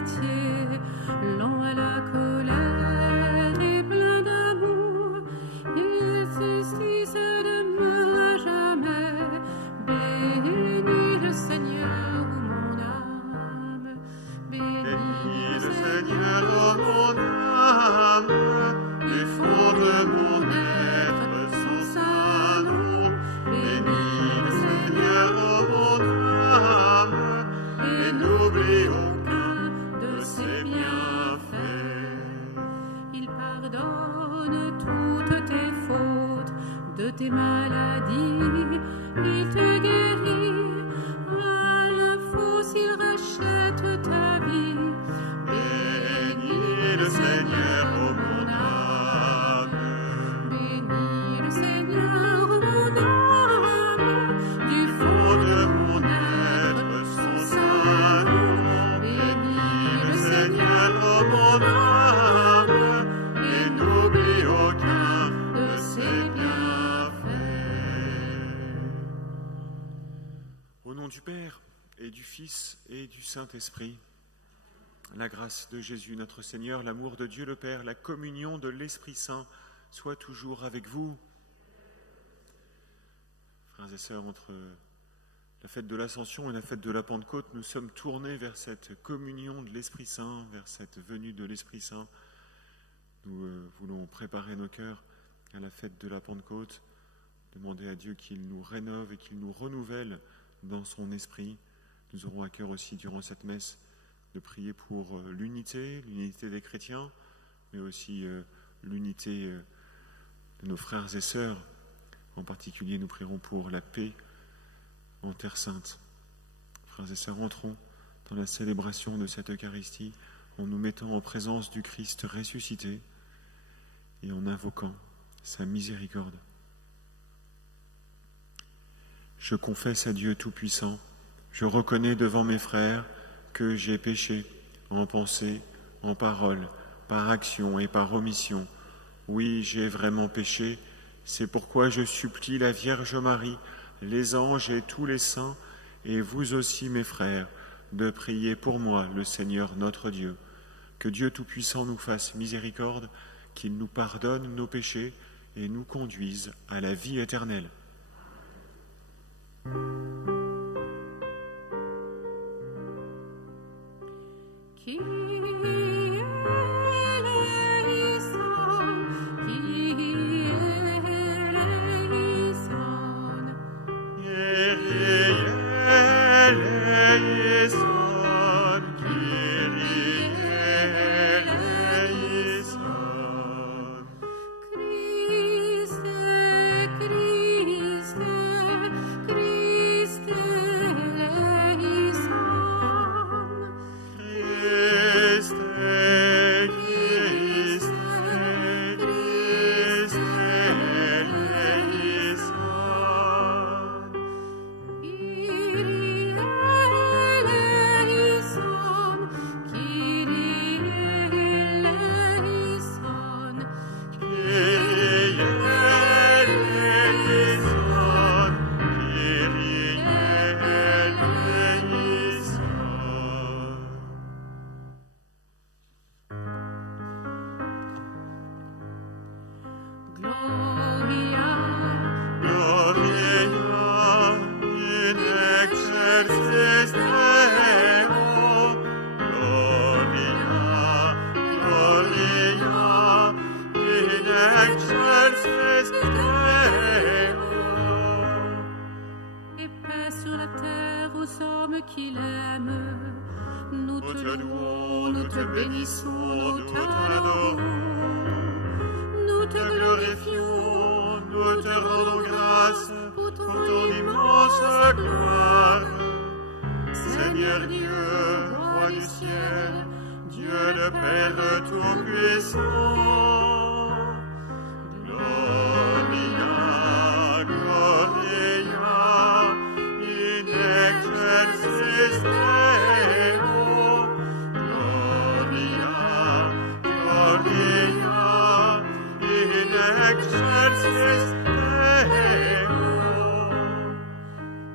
pitié, lent à la colère et plein d'amour. Il justice demeure à jamais. Bénis le Seigneur, ô mon âme. Bénis le Seigneur, ô mon âme. Du fond de mon être, son saint nom. Bénis le Seigneur, ô mon âme. Et n'oublie aucun de ses bienfaits. Il pardonne toutes tes fautes, de tes maladies, il te guérit. À l'info s'il rachète ta vie. Bénis le Seigneur, ô mon âme. Bénis le Seigneur, ô mon âme. Du fond de mon être, son saint nom. Bénis le Seigneur, ô mon âme. Et n'oublie aucun de ses bienfaits. Au nom du Père, et du Fils, et du Saint-Esprit, la grâce de Jésus notre Seigneur, l'amour de Dieu le Père, la communion de l'Esprit Saint soit toujours avec vous. Frères et sœurs, entre la fête de l'Ascension et la fête de la Pentecôte, nous sommes tournés vers cette communion de l'Esprit Saint, vers cette venue de l'Esprit Saint. Nous voulons préparer nos cœurs à la fête de la Pentecôte, demander à Dieu qu'il nous rénove et qu'il nous renouvelle dans son esprit. Nous aurons à cœur aussi, durant cette messe, de prier pour l'unité des chrétiens, mais aussi l'unité de nos frères et sœurs. En particulier, nous prierons pour la paix en Terre Sainte. Frères et sœurs, entrons dans la célébration de cette Eucharistie en nous mettant en présence du Christ ressuscité et en invoquant sa miséricorde. Je confesse à Dieu Tout-Puissant, je reconnais devant mes frères que j'ai péché en pensée, en parole, par action et par omission. Oui, j'ai vraiment péché, c'est pourquoi je supplie la Vierge Marie, les anges et tous les saints, et vous aussi mes frères, de prier pour moi le Seigneur notre Dieu. Que Dieu Tout-Puissant nous fasse miséricorde, qu'il nous pardonne nos péchés et nous conduise à la vie éternelle.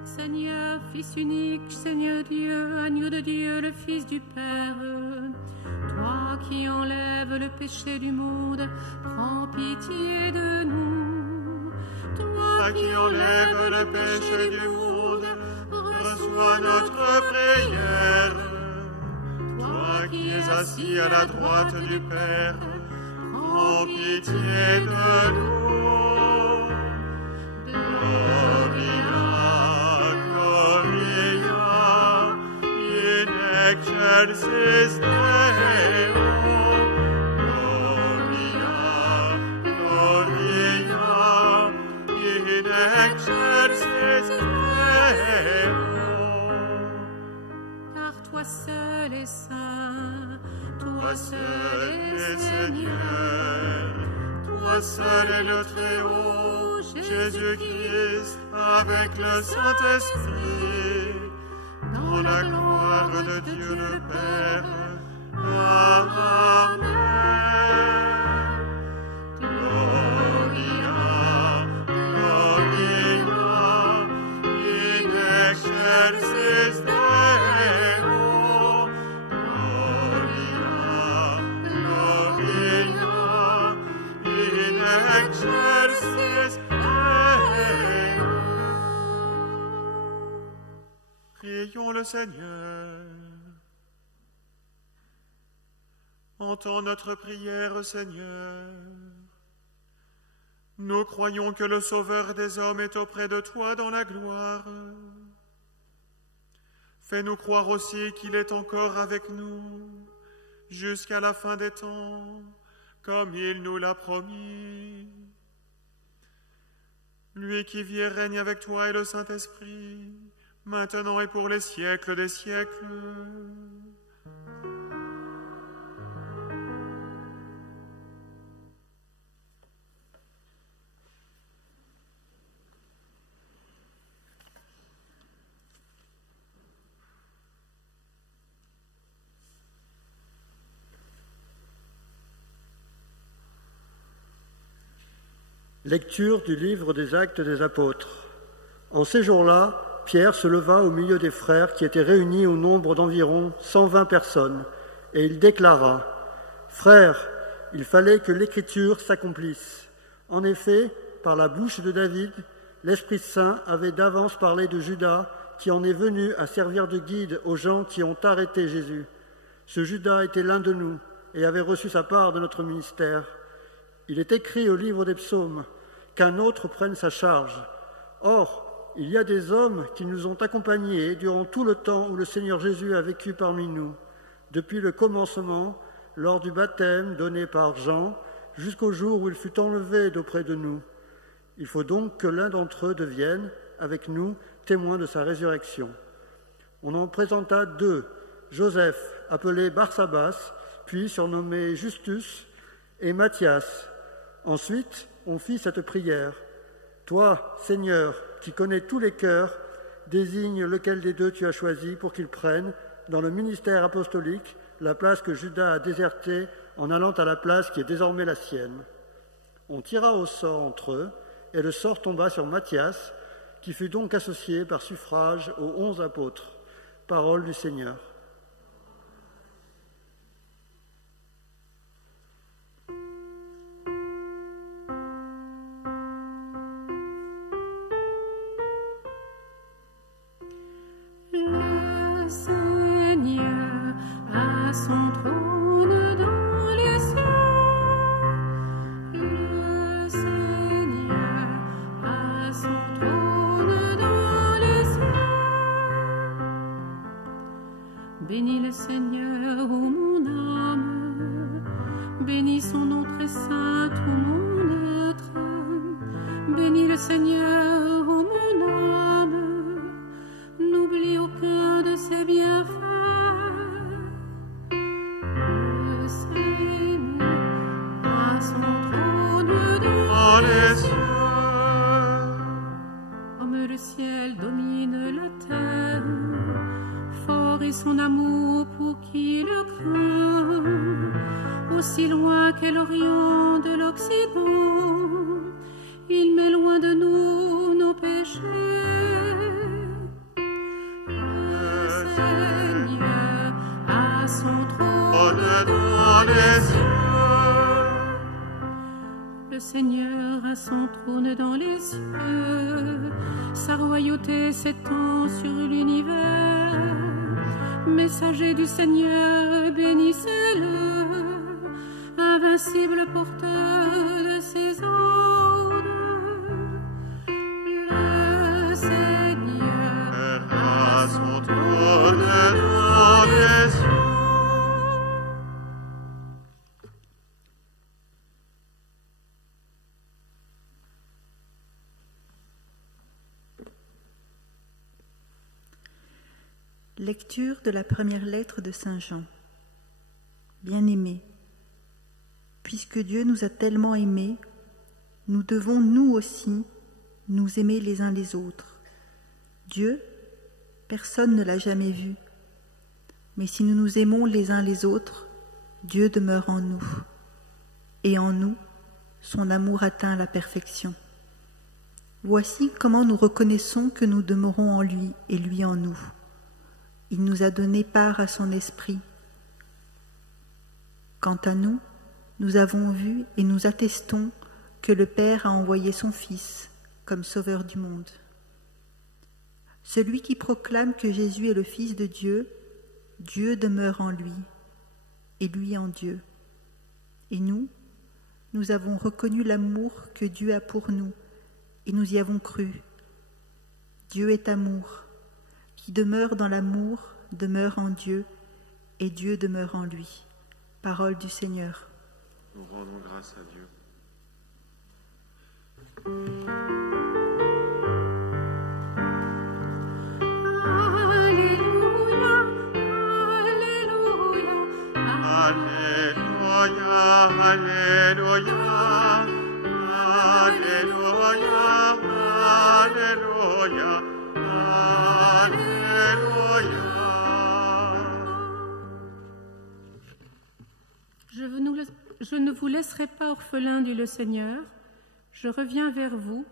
Seigneur, Fils unique, Seigneur Dieu, agneau de Dieu, le Fils du Père, toi qui enlèves le péché du monde, prends pitié de nous. Toi qui enlèves le péché du monde, reçois notre prière. Toi qui es assis à la droite du Père, prends pitié de nous. Excelsis Deo, Gloria, Gloria, in excelsis Deo. Car toi seul es saint, toi seul es Seigneur, toi seul est le Très-Haut, Jésus-Christ, avec le Saint-Esprit, dans la gloire de Dieu le Père. Amen. Gloria, Gloria, in excelsis Deo. Gloria, Gloria, in excelsis Deo. Prions le Seigneur. Entends notre prière, Seigneur. Nous croyons que le Sauveur des hommes est auprès de toi dans la gloire. Fais-nous croire aussi qu'il est encore avec nous jusqu'à la fin des temps, comme il nous l'a promis. Lui qui vit et règne avec toi et le Saint-Esprit, maintenant et pour les siècles des siècles. Lecture du livre des Actes des Apôtres. En ces jours-là, Pierre se leva au milieu des frères qui étaient réunis au nombre d'environ 120 personnes, et il déclara : « Frères, il fallait que l'Écriture s'accomplisse. En effet, par la bouche de David, l'Esprit Saint avait d'avance parlé de Judas, qui en est venu à servir de guide aux gens qui ont arrêté Jésus. Ce Judas était l'un de nous et avait reçu sa part de notre ministère. Il est écrit au livre des psaumes qu'un autre prenne sa charge. Or, il y a des hommes qui nous ont accompagnés durant tout le temps où le Seigneur Jésus a vécu parmi nous, depuis le commencement, lors du baptême donné par Jean, jusqu'au jour où il fut enlevé d'auprès de nous. Il faut donc que l'un d'entre eux devienne, avec nous, témoin de sa résurrection. » On en présenta deux, Joseph, appelé Barsabas, puis surnommé Justus, et Matthias. Ensuite, on fit cette prière. « Toi, Seigneur, qui connais tous les cœurs, désigne lequel des deux tu as choisi pour qu'il prenne, dans le ministère apostolique, la place que Judas a désertée en allant à la place qui est désormais la sienne. » On tira au sort entre eux, et le sort tomba sur Matthias, qui fut donc associé par suffrage aux 11 apôtres. Parole du Seigneur. Le Seigneur a son trône dans les cieux. Le Seigneur a son trône dans les cieux. Bénis le Seigneur, ô mon âme. Bénis son nom très saint, tout mon être. Bénis le Seigneur, ô mon âme. N'oublie aucun de ses bienfaits. Le Seigneur a son trône dans les cieux. Comme le ciel domine la terre, fort est son amour pour qui le craint. Aussi loin qu'est l'Orient de l'Occident, il met loin de nous nos péchés. Seigneur à son trône dans les cieux. Sa royauté s'étend sur l'univers. Messager du Seigneur, bénissez-le, invincible porteur de ses ordres. Le Seigneur à son trône dans les cieux. Lecture de la première lettre de Saint Jean. Bien-aimés, puisque Dieu nous a tellement aimés, nous devons nous aussi nous aimer les uns les autres. Dieu, personne ne l'a jamais vu. Mais si nous nous aimons les uns les autres, Dieu demeure en nous. Et en nous, son amour atteint la perfection. Voici comment nous reconnaissons que nous demeurons en lui et lui en nous. Il nous a donné part à son esprit. Quant à nous, nous avons vu et nous attestons que le Père a envoyé son Fils comme sauveur du monde. Celui qui proclame que Jésus est le Fils de Dieu, Dieu demeure en lui, et lui en Dieu. Et nous avons reconnu l'amour que Dieu a pour nous, et nous y avons cru. Dieu est amour. Qui demeure dans l'amour, demeure en Dieu, et Dieu demeure en lui. Parole du Seigneur. Nous rendons grâce à Dieu. Alléluia, Alléluia, Alléluia, Alléluia, Alléluia, Alléluia. Je ne vous laisserai pas orphelins, dit le Seigneur. Je reviens vers vous,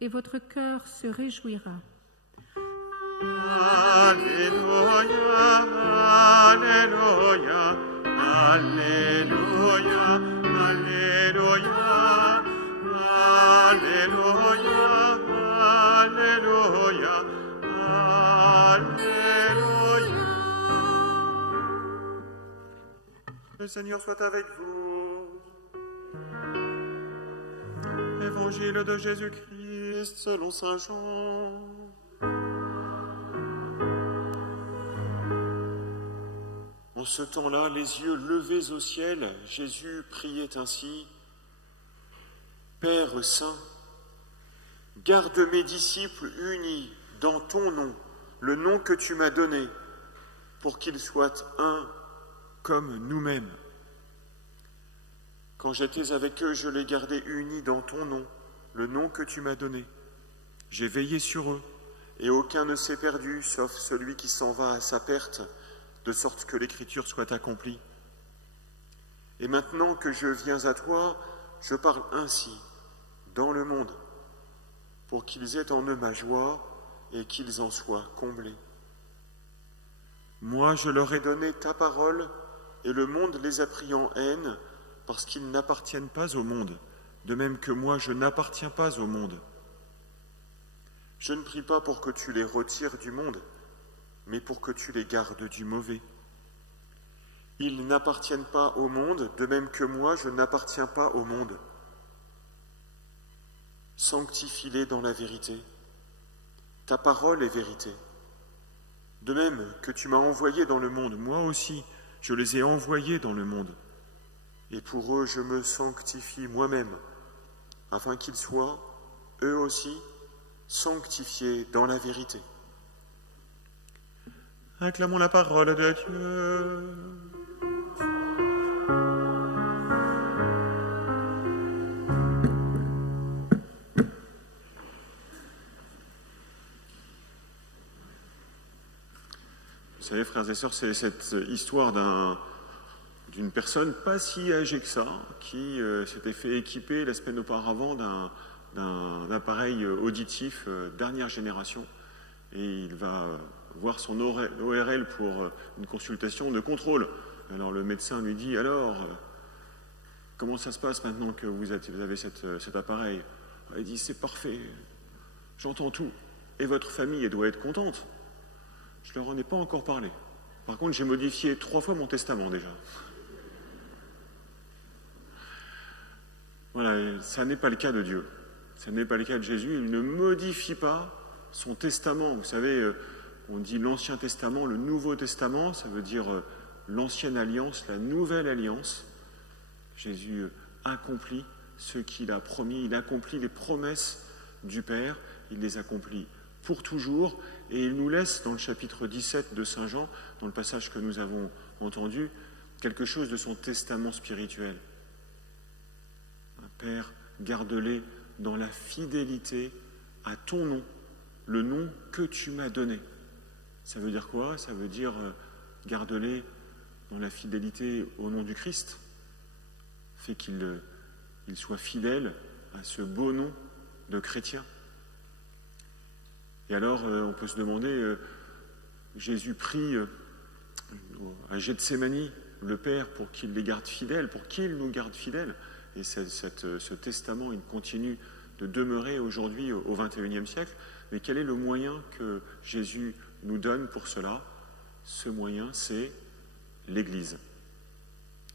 et votre cœur se réjouira. Alléluia, Alléluia, Alléluia, Alléluia, Alléluia, Alléluia, Alléluia. Le Seigneur soit avec vous. Évangile de Jésus-Christ selon saint Jean. En ce temps-là, les yeux levés au ciel, Jésus priait ainsi: Père saint, garde mes disciples unis dans ton nom, le nom que tu m'as donné, pour qu'ils soient un comme nous-mêmes. Quand j'étais avec eux, je les gardais unis dans ton nom, le nom que tu m'as donné. J'ai veillé sur eux, et aucun ne s'est perdu, sauf celui qui s'en va à sa perte, de sorte que l'Écriture soit accomplie. Et maintenant que je viens à toi, je parle ainsi, dans le monde, pour qu'ils aient en eux ma joie et qu'ils en soient comblés. Moi, je leur ai donné ta parole, et le monde les a pris en haine, parce qu'ils n'appartiennent pas au monde, de même que moi, je n'appartiens pas au monde. Je ne prie pas pour que tu les retires du monde, mais pour que tu les gardes du mauvais. Ils n'appartiennent pas au monde, de même que moi, je n'appartiens pas au monde. Sanctifie-les dans la vérité. Ta parole est vérité. De même que tu m'as envoyé dans le monde, moi aussi, je les ai envoyés dans le monde. Et pour eux, je me sanctifie moi-même, afin qu'ils soient, eux aussi, sanctifiés dans la vérité. Acclamons la parole de Dieu. Vous savez, frères et sœurs, c'est cette histoire d'une personne pas si âgée que ça, qui s'était fait équiper la semaine auparavant d'un appareil auditif dernière génération. Et il va voir son ORL pour une consultation de contrôle. Alors le médecin lui dit, alors, comment ça se passe maintenant que vous avez cet appareil? Elle dit, c'est parfait, j'entends tout. Et votre famille, elle doit être contente. Je leur en ai pas encore parlé. Par contre, j'ai modifié 3 fois mon testament déjà. Voilà, ça n'est pas le cas de Dieu. Ça n'est pas le cas de Jésus. Il ne modifie pas son testament. Vous savez, on dit l'Ancien Testament, le Nouveau Testament, ça veut dire l'ancienne alliance, la nouvelle alliance. Jésus accomplit ce qu'il a promis. Il accomplit les promesses du Père. Il les accomplit pour toujours. Et il nous laisse, dans le chapitre 17 de Saint Jean, dans le passage que nous avons entendu, quelque chose de son testament spirituel. Père, garde-les dans la fidélité à ton nom, le nom que tu m'as donné. Ça veut dire quoi? Ça veut dire garde-les dans la fidélité au nom du Christ. Fait qu'il soit fidèle à ce beau nom de chrétien. Et alors, on peut se demander, Jésus prie à Gethsémani, le Père, pour qu'il les garde fidèles, pour qu'il nous garde fidèles. Et ce testament, il continue de demeurer aujourd'hui au XXIe siècle. Mais quel est le moyen que Jésus nous donne pour cela? Ce moyen, c'est l'Église.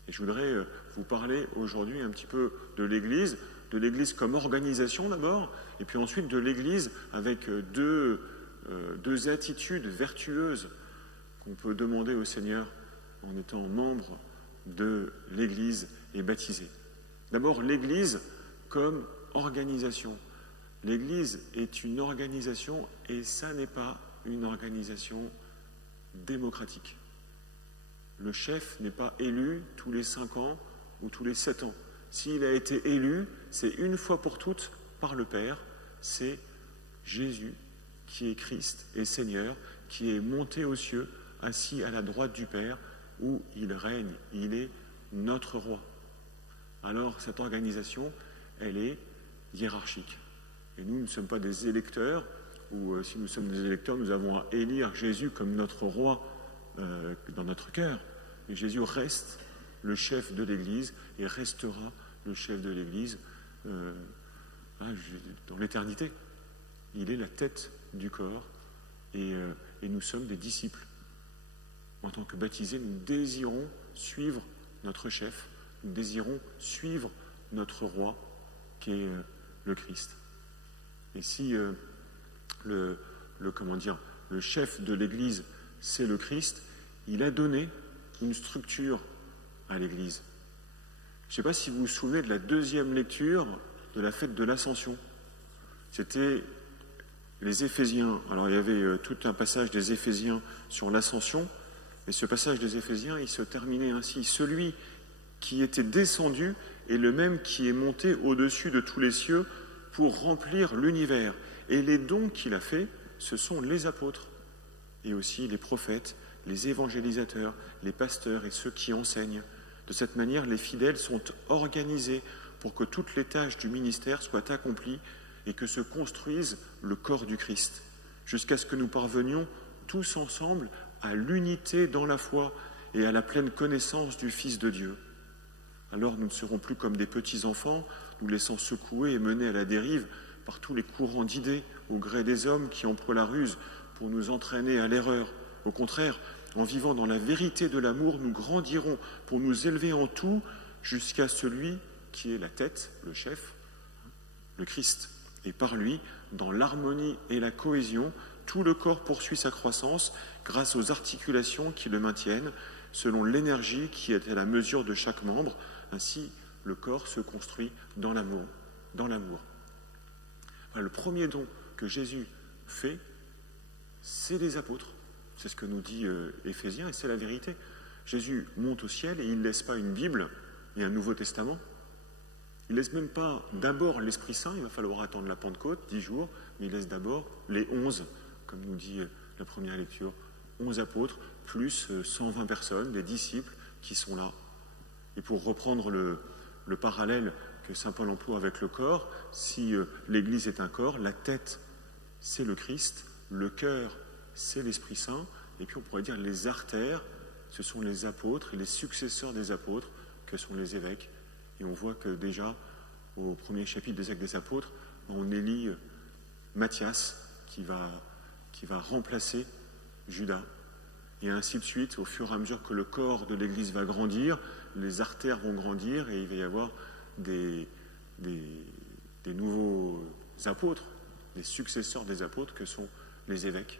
Et je voudrais vous parler aujourd'hui un petit peu de l'Église comme organisation d'abord, et puis ensuite de l'Église avec deux attitudes vertueuses qu'on peut demander au Seigneur en étant membre de l'Église et baptisé. D'abord, l'Église comme organisation. L'Église est une organisation et ça n'est pas une organisation démocratique. Le chef n'est pas élu tous les 5 ans ou tous les 7 ans. S'il a été élu, c'est une fois pour toutes par le Père. C'est Jésus qui est Christ et Seigneur, qui est monté aux cieux, assis à la droite du Père, où il règne. Il est notre roi. Alors cette organisation, elle est hiérarchique. Et nous ne sommes pas des électeurs, ou si nous sommes des électeurs, nous avons à élire Jésus comme notre roi dans notre cœur. Et Jésus reste le chef de l'Église et restera le chef de l'Église dans l'éternité. Il est la tête du corps et nous sommes des disciples. En tant que baptisés, nous désirons suivre notre chef, nous désirons suivre notre roi qui est le Christ. Et si le chef de l'Église, c'est le Christ, il a donné une structure à l'Église. Je ne sais pas si vous vous souvenez de la deuxième lecture de la fête de l'Ascension. C'était les Éphésiens. Alors il y avait tout un passage des Éphésiens sur l'Ascension, et ce passage des Éphésiens, il se terminait ainsi. Celui qui était descendu est le même qui est monté au-dessus de tous les cieux pour remplir l'univers. Et les dons qu'il a faits, ce sont les apôtres, et aussi les prophètes, les évangélisateurs, les pasteurs et ceux qui enseignent. De cette manière, les fidèles sont organisés pour que toutes les tâches du ministère soient accomplies et que se construise le corps du Christ, jusqu'à ce que nous parvenions tous ensemble à l'unité dans la foi et à la pleine connaissance du Fils de Dieu. Alors nous ne serons plus comme des petits enfants, nous laissant secouer et mener à la dérive par tous les courants d'idées au gré des hommes qui emploient la ruse pour nous entraîner à l'erreur. Au contraire, en vivant dans la vérité de l'amour, nous grandirons pour nous élever en tout jusqu'à celui qui est la tête, le chef, le Christ. Et par lui, dans l'harmonie et la cohésion, tout le corps poursuit sa croissance grâce aux articulations qui le maintiennent, selon l'énergie qui est à la mesure de chaque membre. Ainsi, le corps se construit dans l'amour. Le premier don que Jésus fait, c'est les apôtres. C'est ce que nous dit Éphésiens, et c'est la vérité. Jésus monte au ciel et il ne laisse pas une Bible et un Nouveau Testament. Il ne laisse même pas d'abord l'Esprit Saint, il va falloir attendre la Pentecôte, 10 jours, mais il laisse d'abord les 11, comme nous dit la première lecture, 11 apôtres, plus 120 personnes, des disciples qui sont là. Et pour reprendre le parallèle que saint Paul emploie avec le corps, si l'Église est un corps, la tête, c'est le Christ, le cœur, c'est l'Esprit Saint, et puis on pourrait dire les artères, ce sont les apôtres et les successeurs des apôtres, que sont les évêques Et on voit que déjà, au premier chapitre des Actes des Apôtres, on élit Matthias qui va remplacer Judas. Et ainsi de suite, au fur et à mesure que le corps de l'Église va grandir, les artères vont grandir et il va y avoir des nouveaux apôtres, des successeurs des apôtres que sont les évêques.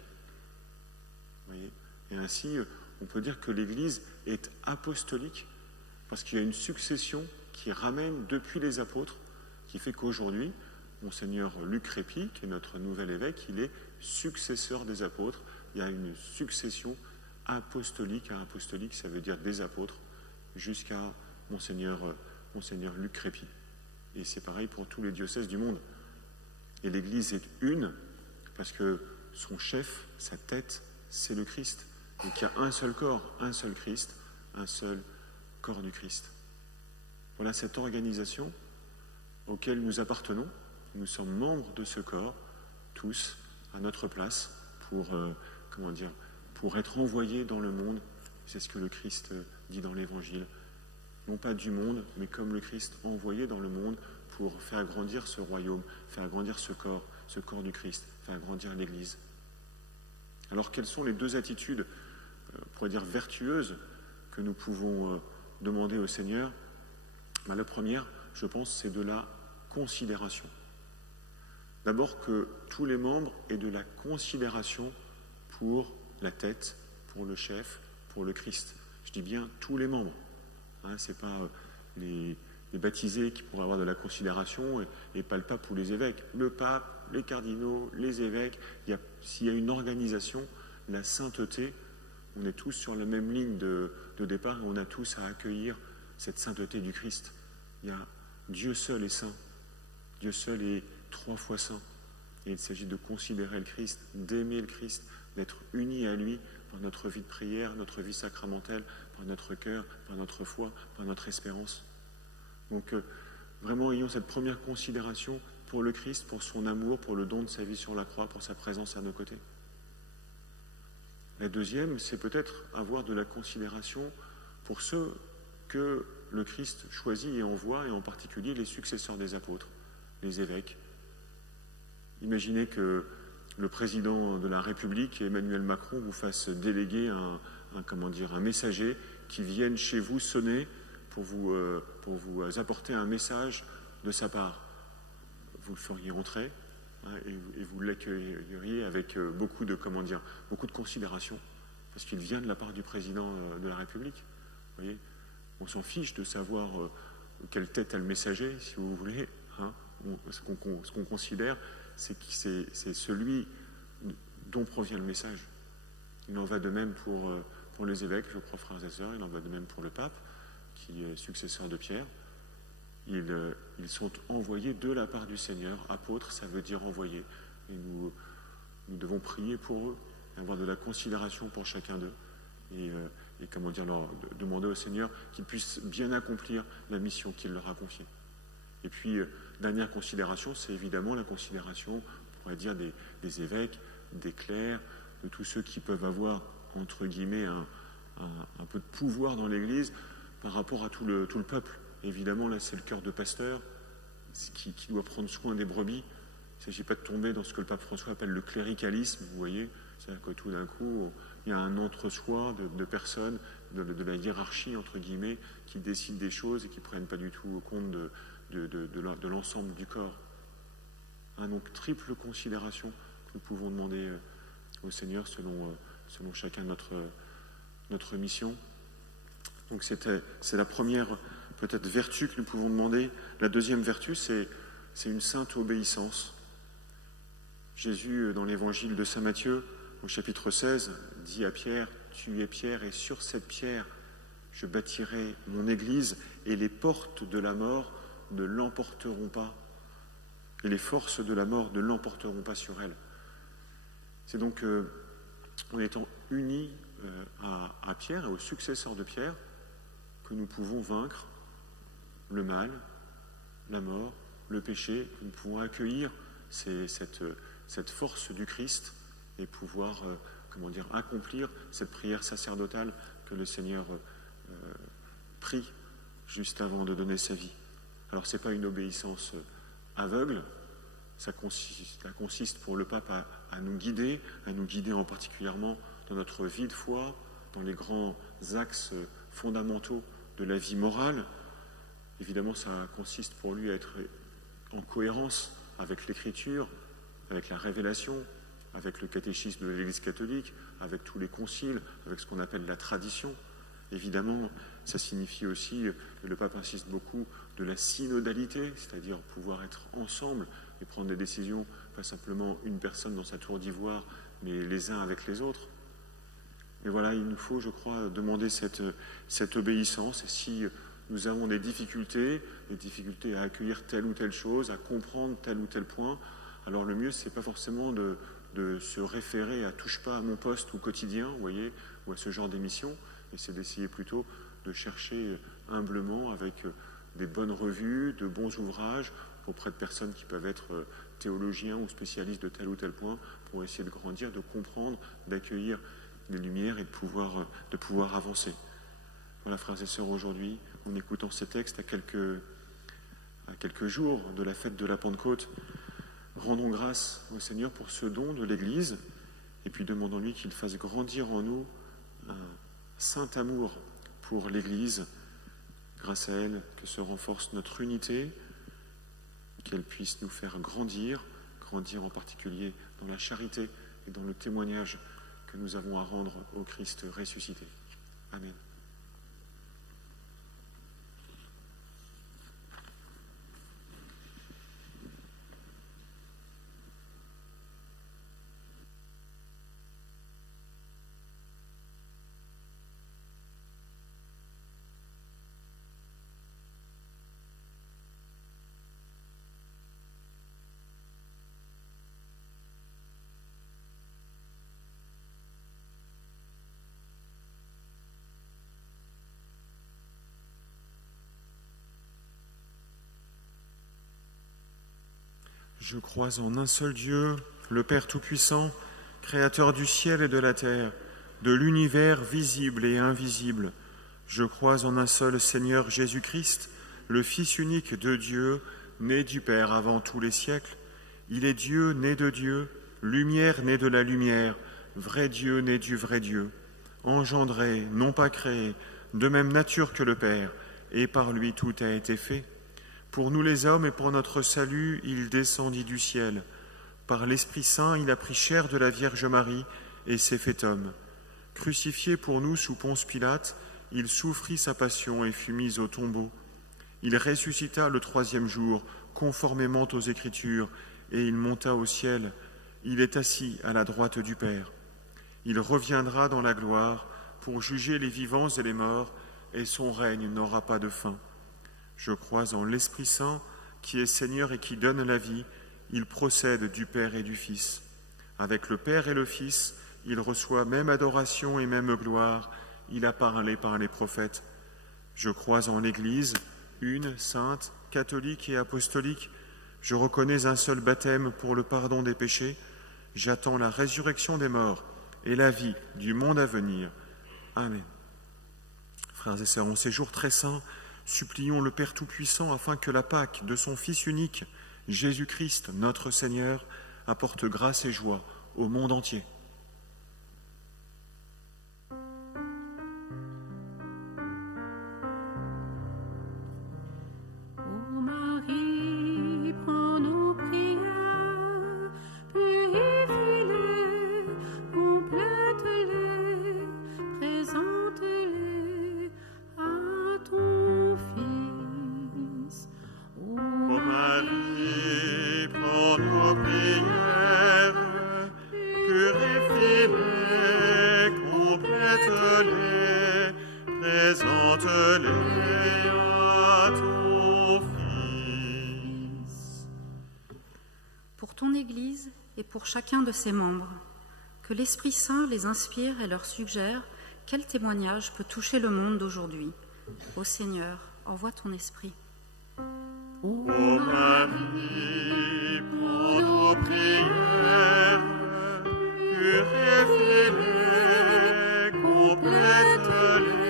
Vous voyez ? Et ainsi, on peut dire que l'Église est apostolique parce qu'il y a une succession qui ramène depuis les apôtres, qui fait qu'aujourd'hui, Monseigneur Luc Crépy, qui est notre nouvel évêque, il est successeur des apôtres. Il y a une succession apostolique. Apostolique, ça veut dire des apôtres, jusqu'à Monseigneur Luc Crépy. Et c'est pareil pour tous les diocèses du monde. Et l'Église est une, parce que son chef, sa tête, c'est le Christ. Et qu'il y a un seul corps, un seul Christ, un seul corps du Christ. Voilà cette organisation auquel nous appartenons. Nous sommes membres de ce corps, tous, à notre place, pour être envoyés dans le monde. C'est ce que le Christ dit dans l'Évangile. Non pas du monde, mais comme le Christ envoyé dans le monde pour faire grandir ce royaume, faire grandir ce corps du Christ, faire grandir l'Église. Alors, quelles sont les deux attitudes, on pourrait dire vertueuses, que nous pouvons demander au Seigneur ? La première, je pense, c'est de la considération. D'abord que tous les membres aient de la considération pour la tête, pour le chef, pour le Christ. Je dis bien tous les membres. Ce n'est pas les baptisés qui pourraient avoir de la considération et pas le pape ou les évêques. Le pape, les cardinaux, les évêques, s'il y a une organisation, la sainteté, on est tous sur la même ligne de départ et on a tous à accueillir cette sainteté du Christ. Il y a Dieu seul est saint. Dieu seul est 3 fois saint. Et il s'agit de considérer le Christ, d'aimer le Christ, d'être unis à lui par notre vie de prière, notre vie sacramentelle, par notre cœur, par notre foi, par notre espérance. Donc, vraiment, ayons cette première considération pour le Christ, pour son amour, pour le don de sa vie sur la croix, pour sa présence à nos côtés. La deuxième, c'est peut-être avoir de la considération pour ceux que le Christ choisit et envoie, et en particulier les successeurs des apôtres, les évêques. Imaginez que le président de la République, Emmanuel Macron, vous fasse déléguer un messager qui vienne chez vous sonner pour vous apporter un message de sa part. Vous le feriez entrer et vous l'accueilleriez avec beaucoup de considération, parce qu'il vient de la part du président de la République. Vous voyez, on s'en fiche de savoir quelle tête a le messager, si vous voulez. Ce qu'on considère, c'est que c'est celui dont provient le message. Il en va de même pour les évêques, je crois, frères et sœurs, il en va de même pour le pape, qui est successeur de Pierre. Ils sont envoyés de la part du Seigneur. Apôtres, ça veut dire envoyés. Et nous devons prier pour eux, avoir de la considération pour chacun d'eux. Et leur demander au Seigneur qu'il puisse bien accomplir la mission qu'il leur a confiée. Et puis, dernière considération, c'est évidemment la considération, on pourrait dire, des évêques, des clercs, de tous ceux qui peuvent avoir, entre guillemets, un peu de pouvoir dans l'Église par rapport à tout le peuple. Évidemment, là, c'est le cœur de pasteur qui doit prendre soin des brebis. Il ne s'agit pas de tomber dans ce que le pape François appelle le cléricalisme, vous voyez. C'est-à-dire que tout d'un coup, il y a un entre-soi de personnes, de la hiérarchie, entre guillemets, qui décident des choses et qui ne prennent pas du tout compte de l'ensemble du corps. Donc, triple considération que nous pouvons demander au Seigneur selon chacun notre mission. Donc, c'est la première, peut-être, vertu que nous pouvons demander. La deuxième vertu, c'est une sainte obéissance. Jésus, dans l'évangile de saint Matthieu, au chapitre 16, dit à Pierre, « Tu es Pierre, et sur cette pierre, je bâtirai mon église, et les portes de la mort ne l'emporteront pas. Et les forces de la mort ne l'emporteront pas sur elle. » C'est donc en étant unis à Pierre et aux successeurs de Pierre que nous pouvons vaincre le mal, la mort, le péché, que nous pouvons accueillir cette force du Christ et pouvoir accomplir cette prière sacerdotale que le Seigneur prie juste avant de donner sa vie. Alors ce n'est pas une obéissance aveugle, ça consiste pour le pape à nous guider en particulièrement dans notre vie de foi, dans les grands axes fondamentaux de la vie morale. Évidemment, ça consiste pour lui à être en cohérence avec l'Écriture, avec la révélation, avec le catéchisme de l'Église catholique, avec tous les conciles, avec ce qu'on appelle la tradition. Évidemment, ça signifie aussi, et le pape insiste beaucoup, de la synodalité, c'est-à-dire pouvoir être ensemble et prendre des décisions, pas simplement une personne dans sa tour d'ivoire, mais les uns avec les autres. Et voilà, il nous faut, je crois, demander cette obéissance. Et si nous avons des difficultés à accueillir telle ou telle chose, à comprendre tel ou tel point, alors le mieux, c'est pas forcément de se référer à touche pas à mon poste ou quotidien, vous voyez, ou à ce genre d'émission, mais c'est d'essayer plutôt de chercher humblement avec des bonnes revues, de bons ouvrages auprès de personnes qui peuvent être théologiens ou spécialistes de tel ou tel point pour essayer de grandir, de comprendre, d'accueillir les lumières et de pouvoir avancer. Voilà, frères et sœurs, aujourd'hui, en écoutant ces textes à quelques jours de la fête de la Pentecôte, rendons grâce au Seigneur pour ce don de l'Église et puis demandons-lui qu'il fasse grandir en nous un saint amour pour l'Église, grâce à elle, que se renforce notre unité, qu'elle puisse nous faire grandir en particulier dans la charité et dans le témoignage que nous avons à rendre au Christ ressuscité. Amen. Je crois en un seul Dieu, le Père Tout-Puissant, Créateur du ciel et de la terre, de l'univers visible et invisible. Je crois en un seul Seigneur Jésus-Christ, le Fils unique de Dieu, né du Père avant tous les siècles. Il est Dieu, né de Dieu, lumière née de la lumière, vrai Dieu, né du vrai Dieu, engendré, non pas créé, de même nature que le Père, et par lui tout a été fait. Pour nous les hommes et pour notre salut, il descendit du ciel. Par l'Esprit Saint, il a pris chair de la Vierge Marie et s'est fait homme. Crucifié pour nous sous Ponce Pilate, il souffrit sa passion et fut mis au tombeau. Il ressuscita le 3e jour, conformément aux Écritures, et il monta au ciel. Il est assis à la droite du Père. Il reviendra dans la gloire pour juger les vivants et les morts, et son règne n'aura pas de fin. Je crois en l'Esprit Saint, qui est Seigneur et qui donne la vie. Il procède du Père et du Fils. Avec le Père et le Fils, il reçoit même adoration et même gloire. Il a parlé par les prophètes. Je crois en l'Église, une, sainte, catholique et apostolique. Je reconnais un seul baptême pour le pardon des péchés. J'attends la résurrection des morts et la vie du monde à venir. Amen. Frères et sœurs, en ces jours très saints, supplions le Père Tout-Puissant afin que la Pâque de son Fils unique, Jésus-Christ, notre Seigneur, apporte grâce et joie au monde entier. Ô Marie, prends nos prières, purifie-les, complète-les, présente-les à ton Fils. Ô Marie, prends nos prières, purifie-les, complète-les, présente-les à ton Fils. Pour ton Église et pour chacun de ses membres, que l'Esprit Saint les inspire et leur suggère quel témoignage peut toucher le monde d'aujourd'hui. Ô Seigneur, envoie ton Esprit. Ô Marie, prends nos prières, purifie-les, complète-les,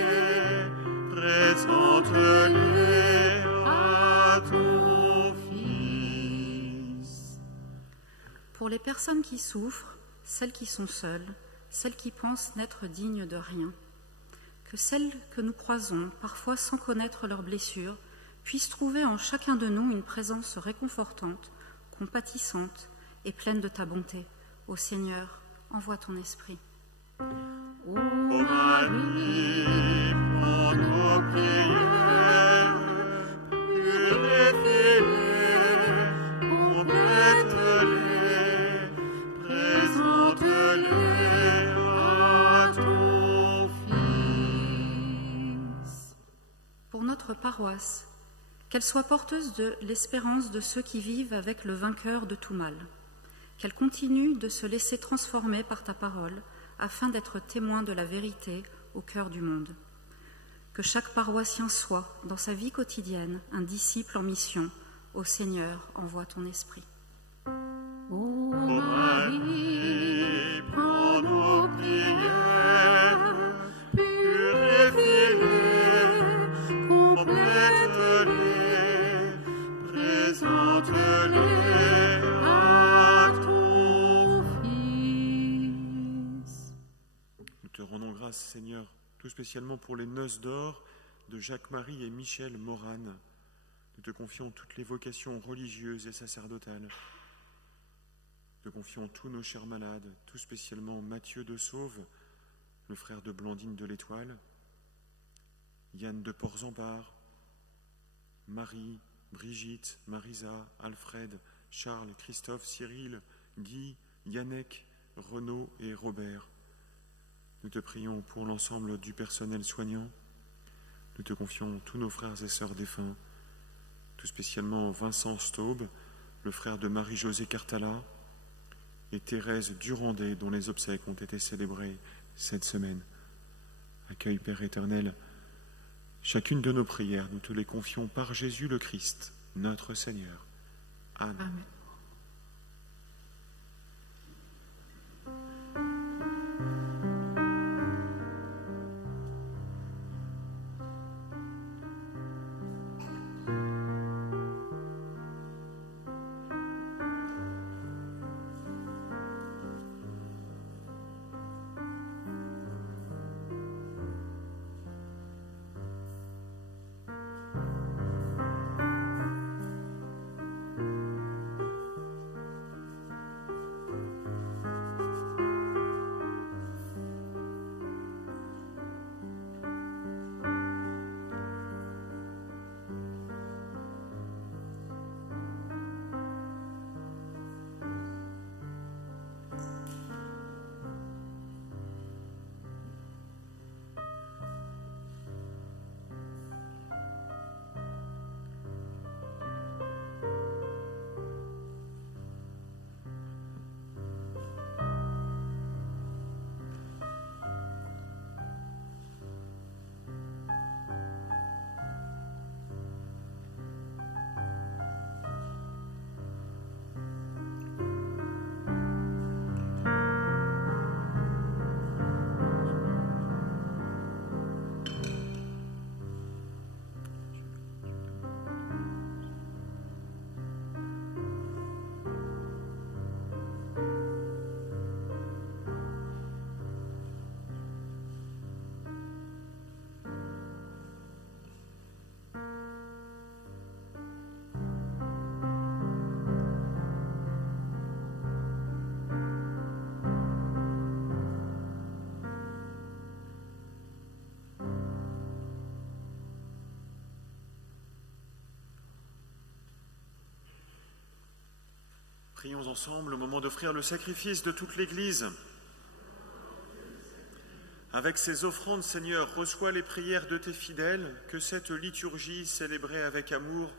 présente-les à ton pour les personnes qui souffrent, celles qui sont seules, celles qui pensent n'être dignes de rien. Que celles que nous croisons, parfois sans connaître leurs blessures, puissent trouver en chacun de nous une présence réconfortante, compatissante et pleine de ta bonté. Ô Seigneur, envoie ton esprit. Ô Marie, prends nos prières, purifie-les, complète-les, présente-les à ton Fils. Pour notre paroisse, qu'elle soit porteuse de l'espérance de ceux qui vivent avec le vainqueur de tout mal, qu'elle continue de se laisser transformer par ta parole, afin d'être témoin de la vérité au cœur du monde. Que chaque paroissien soit, dans sa vie quotidienne, un disciple en mission. Ô Seigneur, envoie ton esprit. Ô Marie, prends nos prières, purifie-les, complète-les, présente-les à ton Fils. Nous te rendons grâce, Seigneur, tout spécialement pour les noces d'or de Jacques-Marie et Michel Morane. Nous te confions toutes les vocations religieuses et sacerdotales. Nous te confions tous nos chers malades, tout spécialement Mathieu de Sauve, le frère de Blandine de l'Étoile, Yann de Port-Zambard, Marie, Brigitte, Marisa, Alfred, Charles, Christophe, Cyril, Guy, Yannick, Renaud et Robert. Nous te prions pour l'ensemble du personnel soignant. Nous te confions tous nos frères et sœurs défunts, tout spécialement Vincent Staub, le frère de Marie-Josée Cartala, et Thérèse Durandet, dont les obsèques ont été célébrées cette semaine. Accueille, Père éternel, chacune de nos prières, nous te les confions par Jésus le Christ, notre Seigneur. Amen. Amen. Prions ensemble au moment d'offrir le sacrifice de toute l'Église. Avec ces offrandes, Seigneur, reçois les prières de tes fidèles, que cette liturgie célébrée avec amour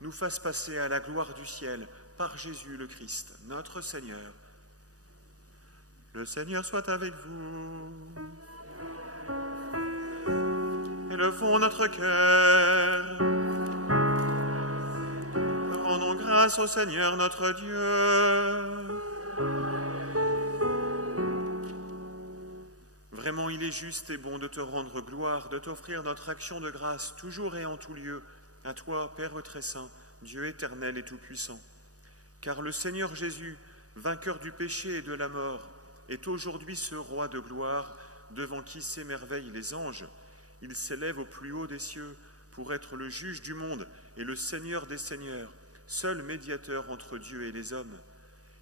nous fasse passer à la gloire du ciel par Jésus le Christ, notre Seigneur. Le Seigneur soit avec vous. Élevons notre cœur. Rendons grâce au Seigneur notre Dieu. Vraiment, il est juste et bon de te rendre gloire, de t'offrir notre action de grâce, toujours et en tout lieu, à toi, Père très saint, Dieu éternel et tout-puissant. Car le Seigneur Jésus vainqueur du péché et de la mort, est aujourd'hui ce roi de gloire devant qui s'émerveillent les anges. Il s'élève au plus haut des cieux pour être le juge du monde et le Seigneur des seigneurs, seul médiateur entre Dieu et les hommes.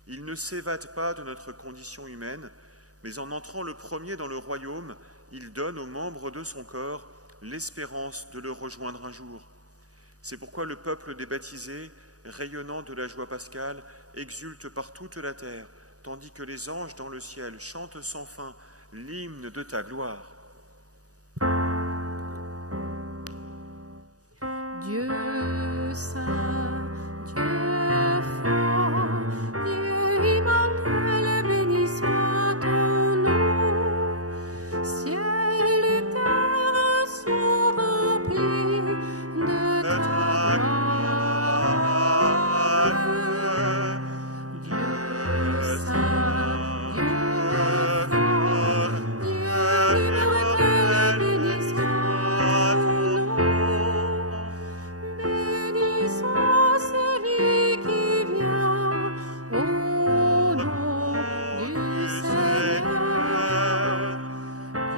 Il ne s'évade pas de notre condition humaine, mais en entrant le premier dans le royaume, il donne aux membres de son corps l'espérance de le rejoindre un jour. C'est pourquoi le peuple des baptisés, rayonnant de la joie pascale, exulte par toute la terre, tandis que les anges dans le ciel chantent sans fin l'hymne de ta gloire. Dieu saint, Dieu fort, Dieu immortel, béni soit ton nom. Ciel et terre sont remplis de ta gloire. Dieu saint, Dieu fort, Dieu immortel, béni soit ton nom. Béni soit celui qui vient au nom du Seigneur.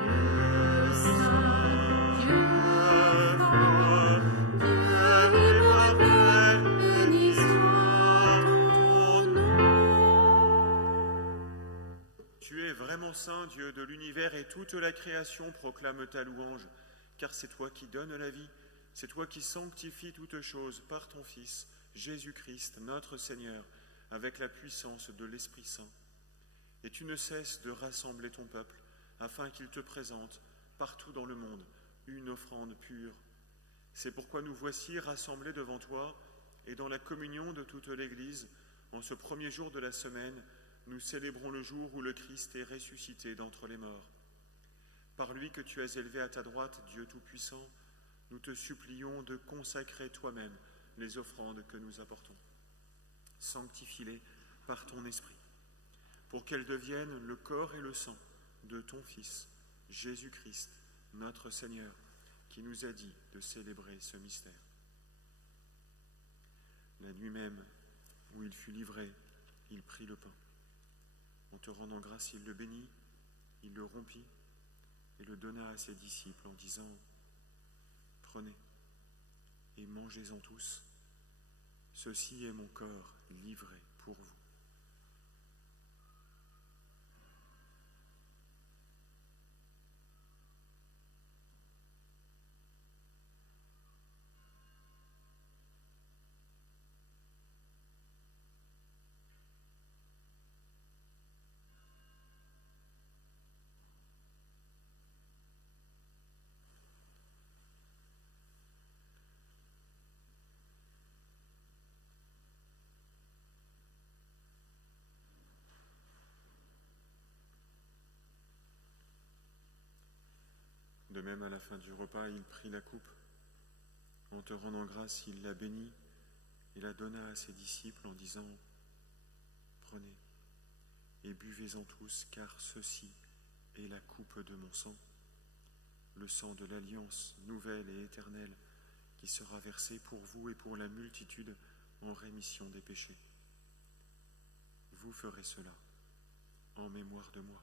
Dieu saint, Dieu fort, Dieu immortel, béni soit ton nom. Tu es vraiment saint, Dieu de l'univers, et toute la création proclame ta louange, car c'est toi qui donnes la vie, c'est toi qui sanctifies toutes choses par ton Fils, Jésus-Christ, notre Seigneur, avec la puissance de l'Esprit Saint. Et tu ne cesses de rassembler ton peuple, afin qu'il te présente, partout dans le monde, une offrande pure. C'est pourquoi nous voici rassemblés devant toi, et dans la communion de toute l'Église, en ce premier jour de la semaine, nous célébrons le jour où le Christ est ressuscité d'entre les morts. Par lui que tu as élevé à ta droite, Dieu Tout-Puissant, nous te supplions de consacrer toi-même les offrandes que nous apportons. Sanctifie-les par ton esprit, pour qu'elles deviennent le corps et le sang de ton Fils, Jésus-Christ, notre Seigneur, qui nous a dit de célébrer ce mystère. La nuit même où il fut livré, il prit le pain. En te rendant grâce, il le bénit, il le rompit et le donna à ses disciples en disant : Prenez et mangez-en tous. Ceci est mon corps livré pour vous. De même, à la fin du repas, il prit la coupe. En te rendant grâce, il la bénit et la donna à ses disciples en disant : Prenez et buvez-en tous, car ceci est la coupe de mon sang, le sang de l'alliance nouvelle et éternelle qui sera versé pour vous et pour la multitude en rémission des péchés. Vous ferez cela en mémoire de moi.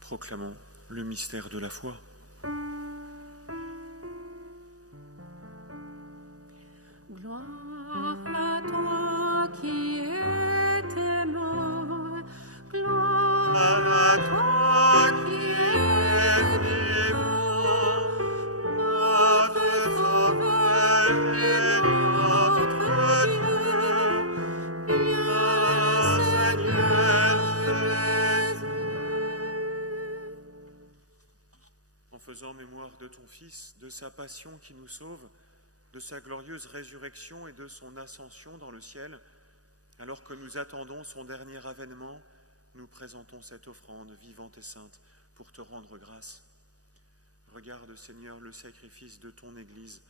Proclamons le mystère de la foi. Gloire à toi qui étais mort, gloire à toi qui es vivant, notre Sauveur et notre Dieu, bien Seigneur Jésus. En faisant mémoire de ton Fils, de sa passion qui nous sauve, de sa glorieuse résurrection et de son ascension dans le ciel, alors que nous attendons son dernier avènement, nous présentons cette offrande vivante et sainte pour te rendre grâce. Regarde, Seigneur, le sacrifice de ton Église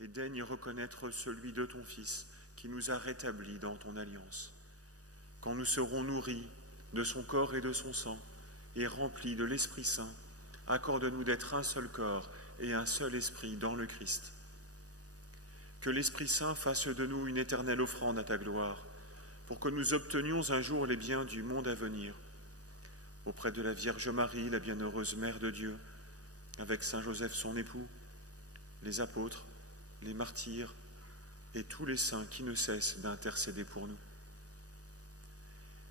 et daigne reconnaître celui de ton Fils qui nous a rétablis dans ton alliance. Quand nous serons nourris de son corps et de son sang et remplis de l'Esprit Saint, accorde-nous d'être un seul corps et un seul esprit dans le Christ. Que l'Esprit Saint fasse de nous une éternelle offrande à ta gloire, pour que nous obtenions un jour les biens du monde à venir. Auprès de la Vierge Marie, la bienheureuse Mère de Dieu, avec Saint Joseph son époux, les apôtres, les martyrs et tous les saints qui ne cessent d'intercéder pour nous.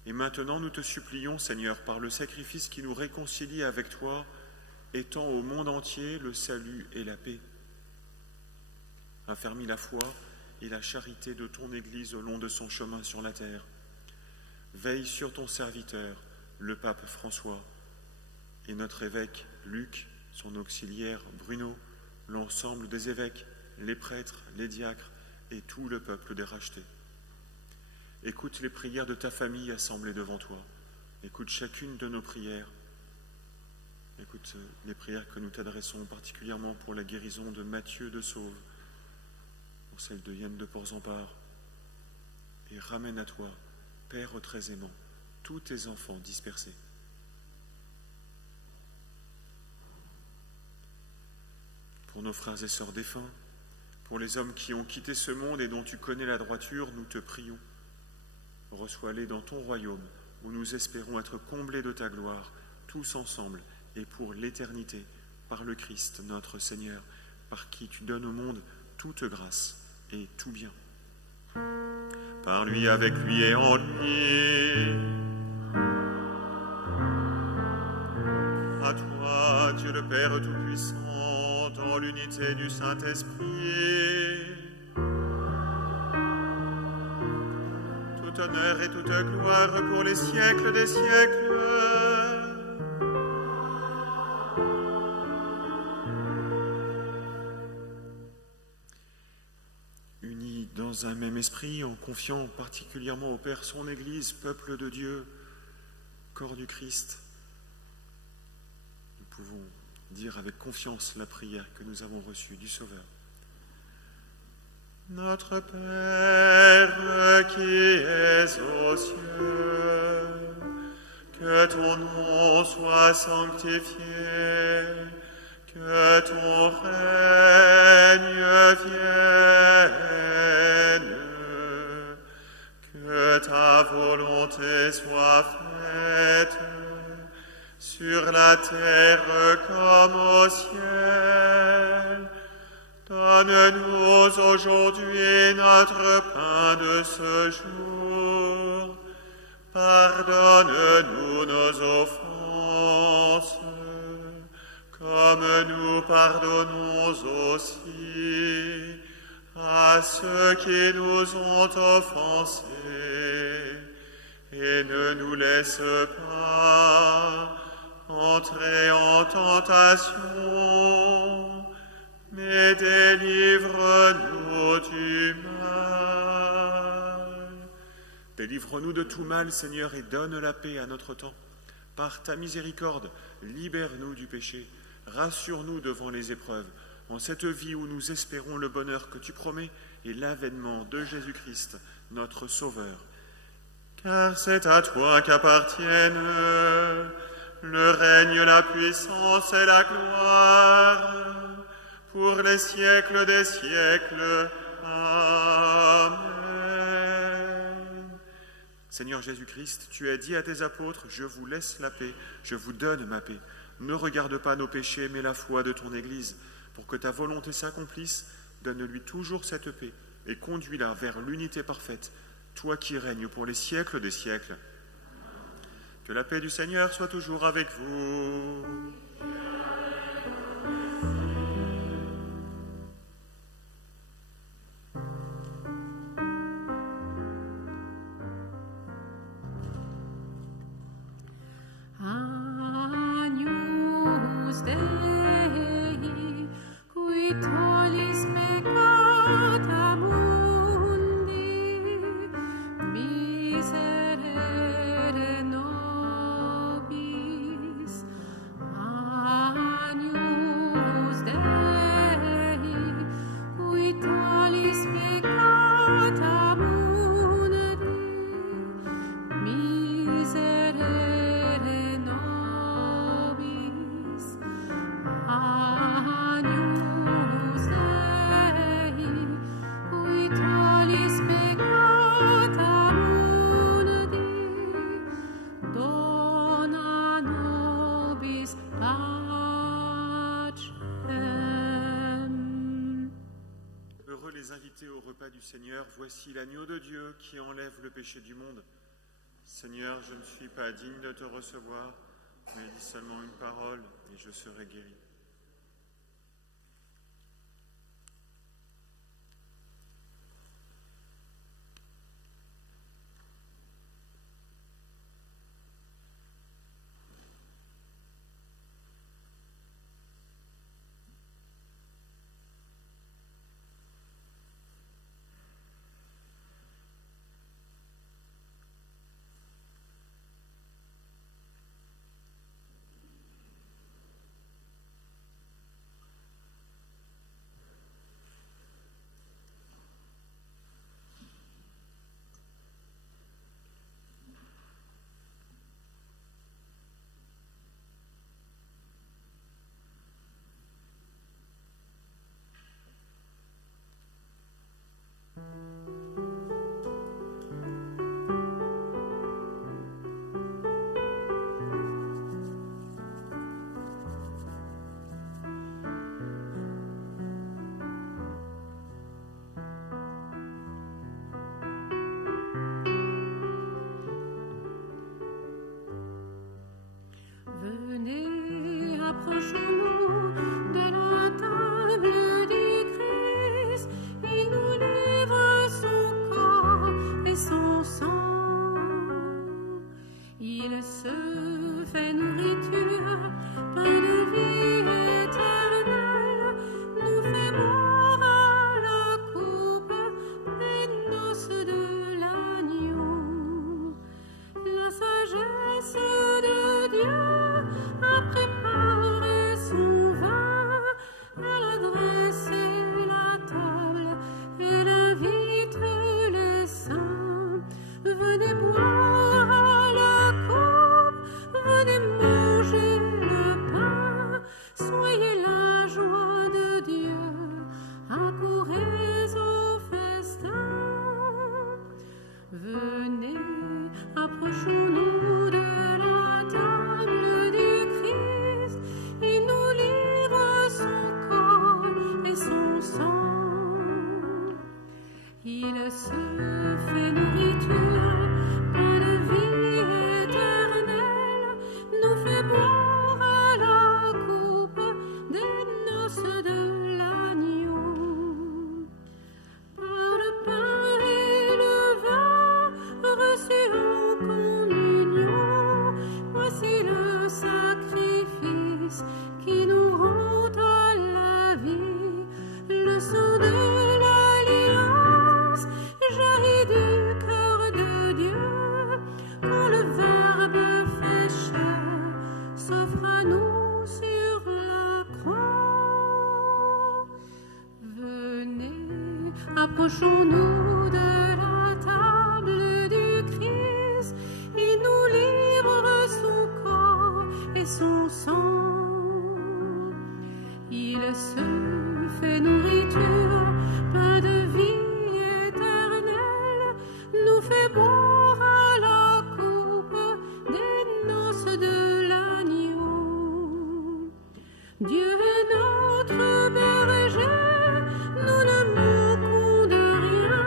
Et maintenant, nous te supplions, Seigneur, par le sacrifice qui nous réconcilie avec toi, étends au monde entier le salut et la paix. Affermis la foi et la charité de ton Église au long de son chemin sur la terre. Veille sur ton serviteur, le pape François, et notre évêque Luc, son auxiliaire Bruno, l'ensemble des évêques, les prêtres, les diacres et tout le peuple des rachetés. Écoute les prières de ta famille assemblée devant toi. Écoute chacune de nos prières. Écoute les prières que nous t'adressons particulièrement pour la guérison de Mathieu de Sauve, pour celle de Yann de Porzampar. Et ramène à toi, Père très aimant, tous tes enfants dispersés. Pour nos frères et sœurs défunts, pour les hommes qui ont quitté ce monde et dont tu connais la droiture, nous te prions. Reçois-les dans ton royaume, où nous espérons être comblés de ta gloire, tous ensemble et pour l'éternité, par le Christ notre Seigneur, par qui tu donnes au monde toute grâce et tout bien. Par lui, avec lui et en lui. À toi, Dieu le Père Tout-Puissant, dans l'unité du Saint-Esprit, tout honneur et toute gloire pour les siècles des siècles. Unis dans un même esprit, en confiant particulièrement au Père son Église, peuple de Dieu, corps du Christ, nous pouvons dire avec confiance la prière que nous avons reçue du Sauveur. Notre Père qui es aux cieux, que ton nom soit sanctifié, que ton règne vienne, que ta volonté soit faite sur la terre comme au ciel. Donne-nous aujourd'hui notre pain de ce jour. Pardonne-nous nos offenses, comme nous pardonnons aussi à ceux qui nous ont offensés. Et ne nous laisse pas entrer en tentation, mais délivre-nous du mal. Délivre-nous de tout mal, Seigneur, et donne la paix à notre temps. Par ta miséricorde, libère-nous du péché, rassure-nous devant les épreuves, en cette vie où nous espérons le bonheur que tu promets et l'avènement de Jésus-Christ, notre Sauveur. Car c'est à toi qu'appartiennent le règne, la puissance et la gloire, pour les siècles des siècles. Amen. Seigneur Jésus-Christ, tu as dit à tes apôtres, « Je vous laisse la paix, je vous donne ma paix. Ne regarde pas nos péchés, mais la foi de ton Église. Pour que ta volonté s'accomplisse, donne-lui toujours cette paix et conduis-la vers l'unité parfaite, toi qui règnes pour les siècles des siècles. » Que la paix du Seigneur soit toujours avec vous. Agnus Dei, qui tollis peccatum Heureux les invités au repas du Seigneur. Voici l'agneau de Dieu qui enlève le péché du monde. Seigneur, je ne suis pas digne de te recevoir, mais dis seulement une parole et je serai guéri. Venez, approchons-nous de la table du Christ. Il nous livre son corps et son sang. Il se fait nourriture, pain de vie éternelle, nous fait boire à la coupe des noces de l'agneau. La sagesse de Dieu a préparé son vin, elle a dressé la table, elle invite les saints. Venez boire à la coupe, venez manger le pain, soyez la joie de Dieu, accourez au festin. Venez, approchons-nous de la table du Christ. Il nous livre son corps et son sang. Il se fait nourriture, pain de vie éternelle, nous fait boire à la coupe des noces de l'agneau. Par le pain et le vin reçus en communion, voici le sacrifice qui nous rend à la vie. Le sang de l'alliance jaillit du cœur de Dieu, quand le Verbe fait chair s'offre à nous sur la croix. Venez, approchons-nous de la table du Christ. Il nous livre son corps et son sang. Il se fait nourriture, pain de vie éternelle, nous fait boire à la coupe des noces de l'agneau. Dieu notre berger, nous ne manquons de rien.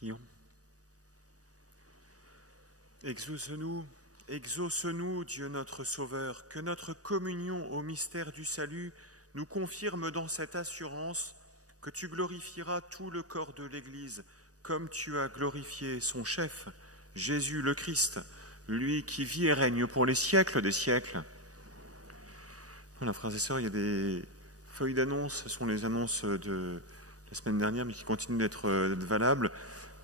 Prions. Exauce-nous, Dieu notre Sauveur, que notre communion au mystère du salut nous confirme dans cette assurance que tu glorifieras tout le corps de l'Église, comme tu as glorifié son chef, Jésus le Christ, lui qui vit et règne pour les siècles des siècles. Voilà, frères et sœurs, il y a des feuilles d'annonces, ce sont les annonces de la semaine dernière, mais qui continuent d'être valables.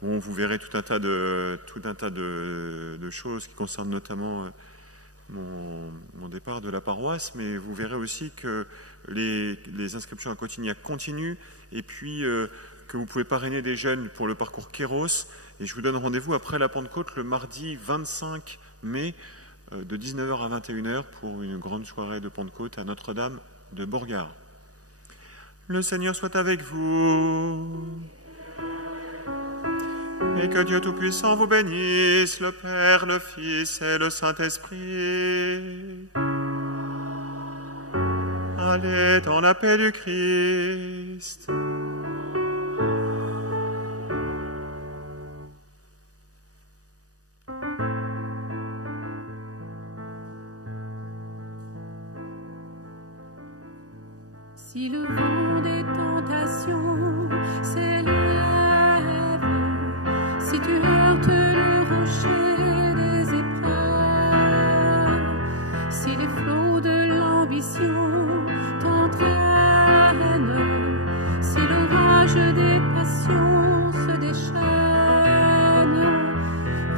Bon, vous verrez tout un tas de choses qui concernent notamment mon départ de la paroisse, mais vous verrez aussi que les inscriptions à Cotignac continuent, et puis que vous pouvez parrainer des jeunes pour le parcours Kéros. Et je vous donne rendez-vous après la Pentecôte le mardi 25 mai de 19h à 21h pour une grande soirée de Pentecôte à Notre-Dame de Borgard. Le Seigneur soit avec vous. Et que Dieu Tout-Puissant vous bénisse, le Père, le Fils et le Saint-Esprit. Allez dans la paix du Christ. Si le vent des tentations s'élève, si tu heurtes le rocher des épreuves, si les flots de l'ambition t'entraînent, si l'orage des passions se déchaîne,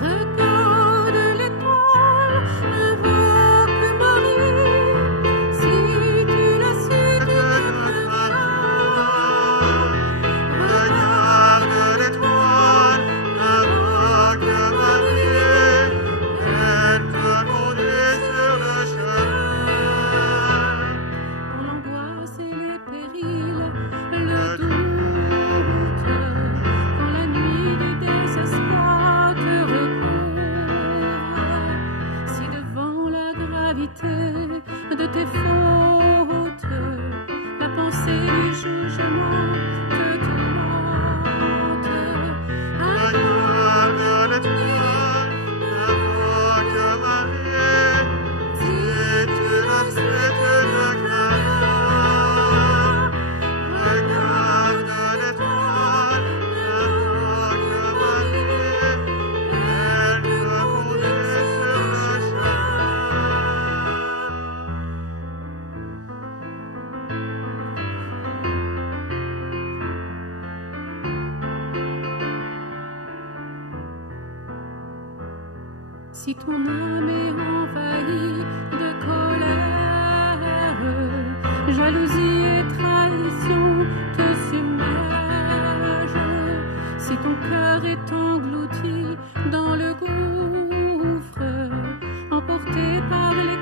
regarde l'étoile, invoque Marie, si tu la suis, tu te Regarde l'étoile, invoque Marie, elle te conduit sur le chemin. pour l'angoisse et les périls, le doute, quand la nuit du désespoir te recouvre, si devant la gravité de tes fautes, la pensée du jugement te tourmente, Regarde l'étoile, invoque Marie, si tu la suis, tu ne crains rien. Regarde l'étoile, invoque Marie, elle te conduit sur le chemin. si ton âme est envahie de colère, jalousie et trahison te submergent, si ton cœur est englouti dans le gouffre, emporté par les